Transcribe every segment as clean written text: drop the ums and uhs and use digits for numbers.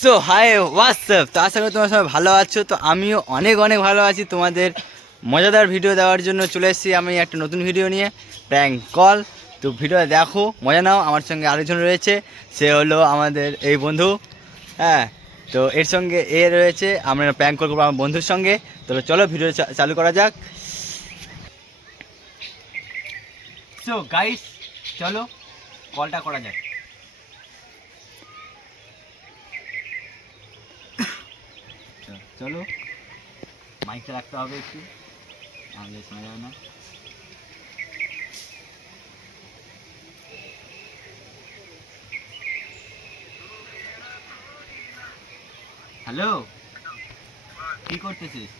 So high WhatsApp, তো আশা করি তোমরা সবাই ভালো আছো। তো আমিও অনেক অনেক ভালো আছি। তোমাদের মজাদার ভিডিও দেওয়ার জন্য চলে এসেছি আমি একটা নতুন ভিডিও নিয়ে, প্র্যাঙ্ক কল। তো ভিডিওটা দেখো, মজা নাও। আমার সঙ্গে আরেকজন রয়েছে, সে হলো আমাদের এই বন্ধু। হ্যাঁ, তো এর সঙ্গে এ রয়েছে, আমরা প্র্যাঙ্ক কল করবো আমার বন্ধুর সঙ্গে। তো চলো ভিডিও চালু করা যাক। সো গাইস, চলো কলটা করা যাক। চলো, মাইকটা রাখতে হবে একটু, আমাদের শোনা যাবে না। হ্যালো, কি করতেছিস?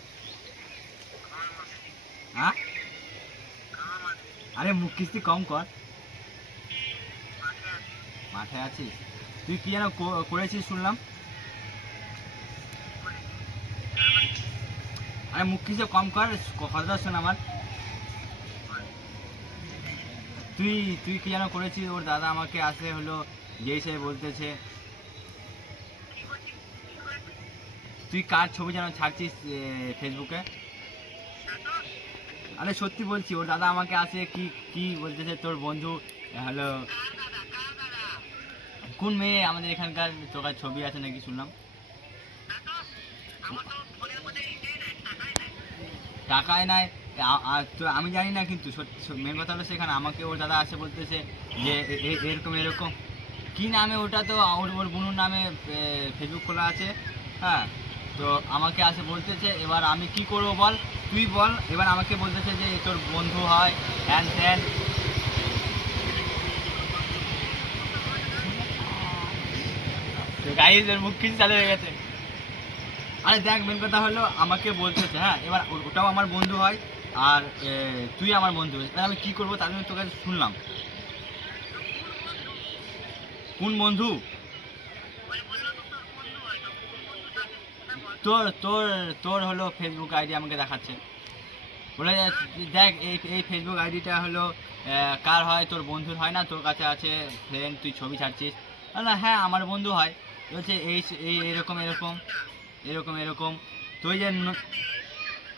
হ্যাঁ, আরে মুখ কিস্তি কম কর। মাঠে আছিস? তুই কি যেন করেছিস শুনলাম। আরে মুখ কিস্তি কম কর, কথাটা শোন আমার। তুই তুই কি যেন করেছিস, ওর দাদা আমাকে আসে হলো যেই সে বলতেছে তুই কার ছবি যেন ছাড়ছিস ফেসবুকে। আরে সত্যি বলছি, ওর দাদা আমাকে আসে কি কি বলতেছে তোর বন্ধু হলো কোন মেয়ে আমাদের এখানকার, তোর কাছে ছবি আছে নাকি শুনলাম। টাকায় নাই, তো আমি জানি না, কিন্তু মেন কথা হলো সেখানে আমাকে ওর দাদা আসে বলতেছে যে এরকম এরকম কি নামে, ওটা তো ওর বোনুর নামে ফেসবুক খোলা আছে। হ্যাঁ, তো আমাকে আসে বলতেছে, এবার আমি কি করব বল, তুই বল। এবার আমাকে বলতেছে যে তোর বন্ধু হয়, হ্যান ত্যান। গাইজ এর মুখ কিছু চালু হয়ে গেছে। আরে দেখ, মেন কথা হলো আমাকে বলতেছে, হ্যাঁ এবার ওটাও আমার বন্ধু হয়, আর তুই আমার বন্ধু। এবার আমি কি করবো তার জন্য তোর কাছে শুনলাম। কোন বন্ধু? তোর তোর তোর হলো ফেসবুক আইডি আমাকে দেখাচ্ছে, বলে দেখ এই এই ফেসবুক আইডিটা হলো কার হয়, তোর বন্ধুর হয় না, তোর কাছে আছে ফ্রেন্ড, তুই ছবি ছাড়ছিস। না হ্যাঁ আমার বন্ধু হয়। বলছে এই এই এরকম এরকম এরকম এরকম। তুই যে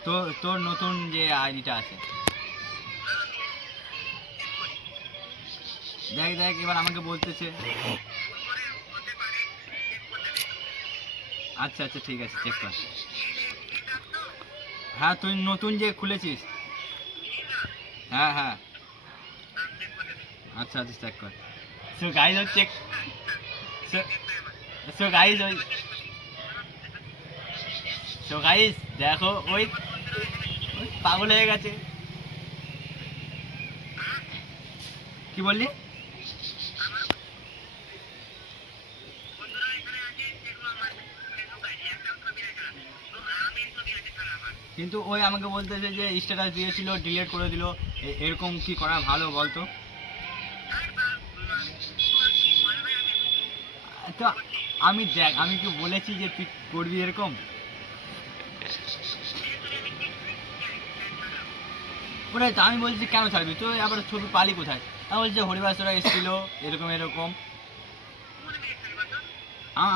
তোর তোর নতুন যে আইডিটা আছে, দেখ দেখ এবার আমাকে বলতেছে। আচ্ছা আচ্ছা ঠিক আছে, চেক কর। হ্যাঁ, তুই নতুন যে খুলেছিস। হ্যাঁ হ্যাঁ, আচ্ছা আচ্ছা চেক কর। So guys check, so guys ওই, সো গাইজ দেখো ওই ওই পাগল হয়ে গেছে। কি বললি? কিন্তু ওই আমাকে বলতেছে যে স্ট্যাটাস দিয়েছিল ডিলিট করে দিল। এরকম কি করা ভালো বলতো? তো আমি দেখ, আমি কি বলেছি যে তুই করবি এরকম? ওটাই তো আমি বলছি, কেন ছাড়বি তুই? আবার ছবি পালি কোথায়? আমি বলছি হরিবাসরা এসেছিল এরকম এরকম।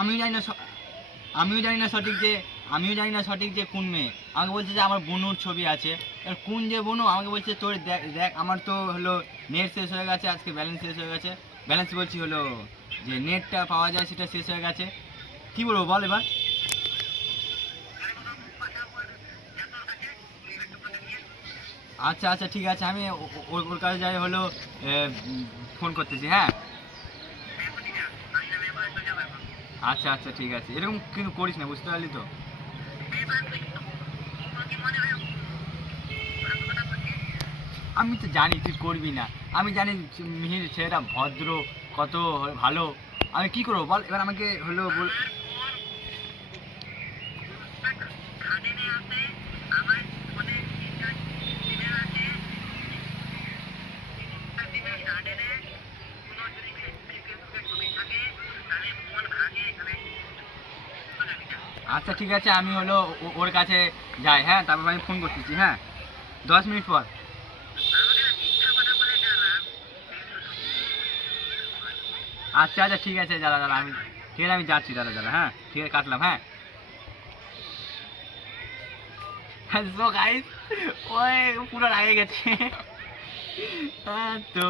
আমিও জানি না আমিও জানি না সঠিক যে, আমিও জানি না সঠিক যে কোন মেয়ে। আমাকে বলছে যে আমার বোনুর ছবি আছে। এবার কোন যে বোনু, আমাকে বলছে তোর দেখ দেখ আমার তো হলো নেট শেষ হয়ে গেছে, আজকে ব্যালেন্স শেষ হয়ে গেছে। ব্যালেন্স বলছি হলো যে নেটটা পাওয়া যায় সেটা শেষ হয়ে গেছে। কি বলবো বল এবার? আচ্ছা আচ্ছা ঠিক আছে, আমি ওর ওর কাছে যাই হলো ফোন করতেছি। হ্যাঁ আচ্ছা আচ্ছা ঠিক আছে, এরকম কিন্তু করিস না, বুঝতে পারলি তো? আমি তো জানি তুই করবি না। আমি জানি মিহির ছেলেটা ভদ্র, কত ভালো। আমি কি করবো বল এবার? আমাকে হলো বল। আচ্ছা ঠিক আছে, আমি হলো ওর কাছে যাই। হ্যাঁ, তারপর আমি ফোন করতেছি। হ্যাঁ, 10 মিনিট পর। আচ্ছা আচ্ছা ঠিক আছে, দাঁড়া দাঁড়া আমি ঠিক আছে আমি যাচ্ছি, দাদা দাদা, হ্যাঁ ঠিক আছে কাটলাম, হ্যাঁ। সো গাইস ওই পুরো লাগে গেছে। হ্যাঁ তো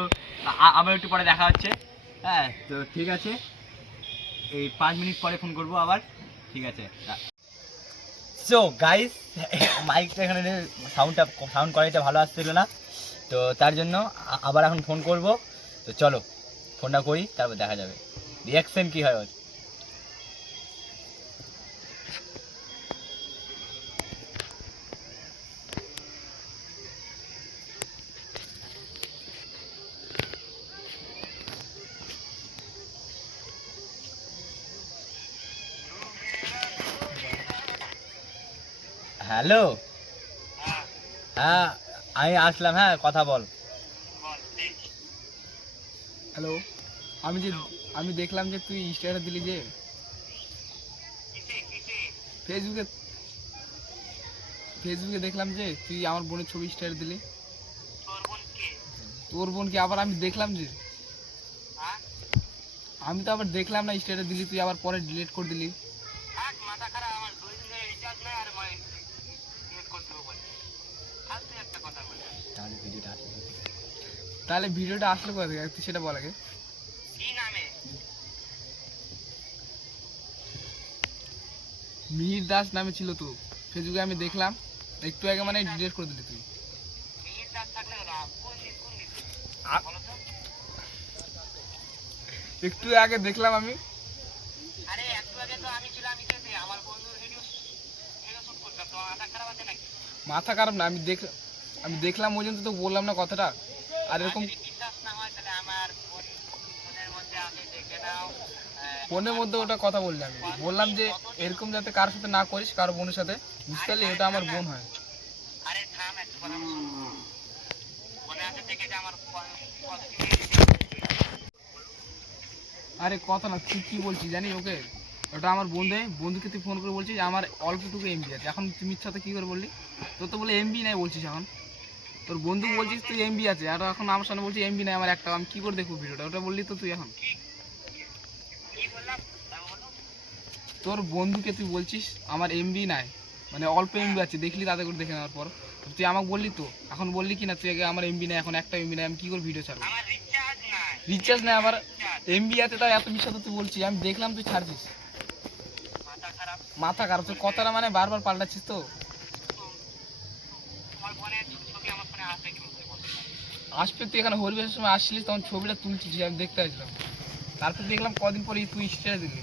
আবার একটু পরে দেখা হচ্ছে। হ্যাঁ তো ঠিক আছে, এই 5 মিনিট পরে ফোন করবো আবার, ঠিক আছে। সো গাইস মাইকটা এখানে সাউন্ড কোয়ালিটি ভালো আসছিল না, তো তার জন্য আবার এখন ফোন করব। তো চলো ফোনটা করি, তারপর দেখা যাবে রিয়াকশন কী হয় ওর। হ্যালো, হ্যাঁ আমি আসলাম, হ্যাঁ কথা বল। হ্যালো, আমি দেখলাম যে তুই স্ট্যাটাস দিলি যে ফেসবুকে ফেসবুকে দেখলাম যে তুই আমার বোনের ছবি স্ট্যাটাস দিলি। তোর বোনকে আবার আমি দেখলাম যে, আমি তো আবার দেখলাম না স্ট্যাটাস দিলি, তুই আবার পরে ডিলিট করে দিলি। তাহলে ভিডিওটা আসলো কোথা থেকে তুই সেটা বল আগে। মিহির দাস নামে ছিল তো ফেসবুকে, আমি দেখলাম একটু আগে, মানে ডিলিট করে দিলি তুই। একটু আগে দেখলাম আমি। মাথা খারাপ না, আমি দেখলাম ওই জন্য তো বললাম না কথাটা। আর এরকম ফোনের মধ্যে ওটা কথা বললাম, আমি বললাম যে এরকম যাতে কারোর সাথে না করিস, কারো বোনের সাথে, বুঝতে পারলি? ওটা আমার বোন হয়। আরে কথা না, তুই কি বলছিস জানি ওকে, ওটা আমার বন্ধুকে তুই ফোন করে বলছিস আমার অল্পটুকু এমবি আছে। এখন তুই মিথ্যাতে কী করে বললি? তোর তো বলে এমবি নাই বলছিস, এখন তোর বন্ধু বলছিস তুই এমবি আছে, আর এখন আমার সামনে বলছিস এমবি নাই আমার একটা। আমি কী করে দেখবো ভিডিওটা? ওটা বললি তো তুই। এখন তোর বন্ধুকে তুই বলছিস আমার এমবি নাই, মানে অল্প এমবি আছে, দেখলি তাদের করে দেখে নেওয়ার পর তুই আমাকে বললি তো, এখন বললি কি না তুই আগে আমার এমবি নাই, এখন একটা এমবি নাই, আমি কী করে ভিডিও ছাড়বো? রিচার্জ নেই আবার এমবি আছে, তাই এত বিশ্বাস তুই বলছিস। আমি দেখলাম তুই ছাড়ছিস। মাথা খারাপ, তুই কথাটা মানে বারবার পাল্টাচ্ছিস তো। আসবে, তুই এখানে হরিবেশের সময় আসছিলিস, তখন ছবিটা তুলছিস, আমি দেখতে আসলাম। তারপর দেখলাম কদিন পরে তুই স্ট্যাটাস দিলি।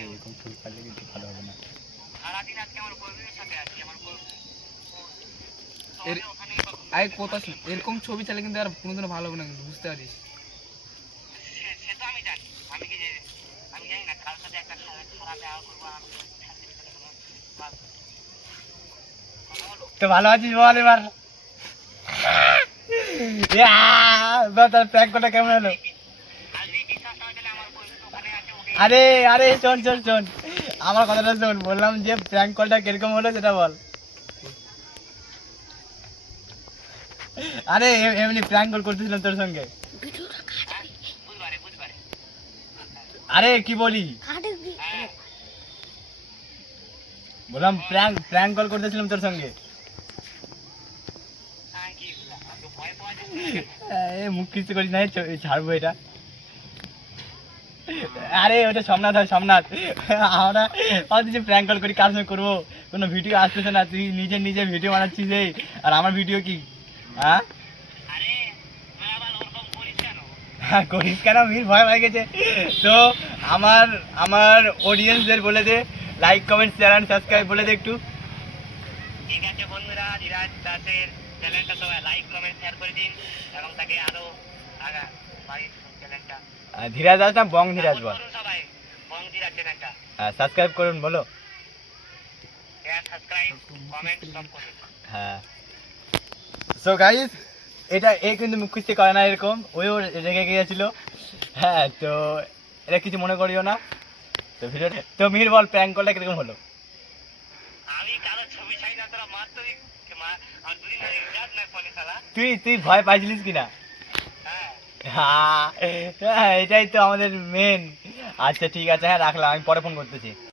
এরকম ফুল পারলে কিন্তু ভালো হবে না। আরে কোথা এরকম ছবি চাইলে কিন্তু আর কোনোদিনও ভালো হবে না, কিন্তু বুঝতে পারিস। তো ভালো আছিস বল এবার। তার প্র্যাঙ্ক করা কেমন হলো? আরে আরে শোন শোন শোন, আমার কথাটা শোন, বললাম যে প্র্যাঙ্ক কলটা কিরকম হলো সেটা বল। আরে এমনি প্র্যাঙ্ক কল করতেছিলাম তোর সঙ্গে। আরে কি বলি, বললাম প্র্যাঙ্ক কল করতেছিলাম তোর সঙ্গে। মুখ কিছু করিস না, ছাড়বো এটা। আরে ওটা সোমনাথ হয়, সোমনাথ। আমরা কিছু প্র্যাঙ্ক কল করি, কার সঙ্গে করবো? কোনো ভিডিও আসতেছে না, তুই নিজে ভিডিও বানাচ্ছিস এই, আর আমার ভিডিও কি? হ্যাঁ হ্যাঁ করিস কেন? মির ভয় হয়ে গেছে তো। আমার আমার অডিয়েন্সদের বলে দে, like comment share and subscribe বলে দে একটু। ঠিক আছে বন্ধুরা, ধীরাজ দাসের চ্যানেলটা সবাই লাইক কমেন্ট শেয়ার করে দিন, এবং তাকে আরো আগা বাড়ির চ্যানেলটা ধীরাজ দাস না বং ধীরাজ বল, সবাই বং ধীরাজ চ্যানেলটা সাবস্ক্রাইব করুন বলো। হ্যাঁ সাবস্ক্রাইব কমেন্ট সব করুন। হ্যাঁ সো গাইস, এটা কিন্তু মুখ খুঁজতে করে না এরকম, ওইও রেগে গিয়েছিল। হ্যাঁ তো এটা কিছু মনে করিও না। তো ভিডিওটা তো মিহির বল, প্র্যাঙ্ক কলটা কিরকম হলো? আমি কারো ছবি চাই না, তোরা মার তুই তুই ভয় পাইছিলিস কিনা? হ্যাঁ, এটাই তো আমাদের মেন। আচ্ছা ঠিক আছে, হ্যাঁ রাখলাম, আমি পরে ফোন করতেছি।